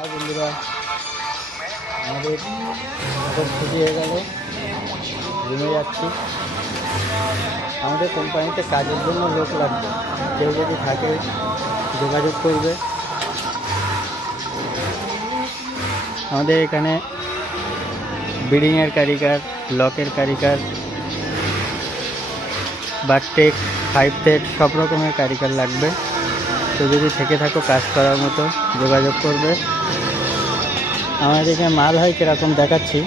আর বন্ধুরা, আমাদের এখন ছুটি হয়ে গেল, রুমে যাচ্ছি। আমাদের কোম্পানিতে কাজের জন্য লোক লাগবে, কেউ যদি থাকে যোগাযোগ করবে। আমাদের এখানে বিল্ডিংয়ের কারিগর, লকের কারিগর, বারটেক, 5 টেক সব রকমের কারিগর লাগবে। তো যদি থেকে থাকো কাজ করার মতো যোগাযোগ করবে। আমাদের এখানে মাল হয় কীরকম দেখাচ্ছি।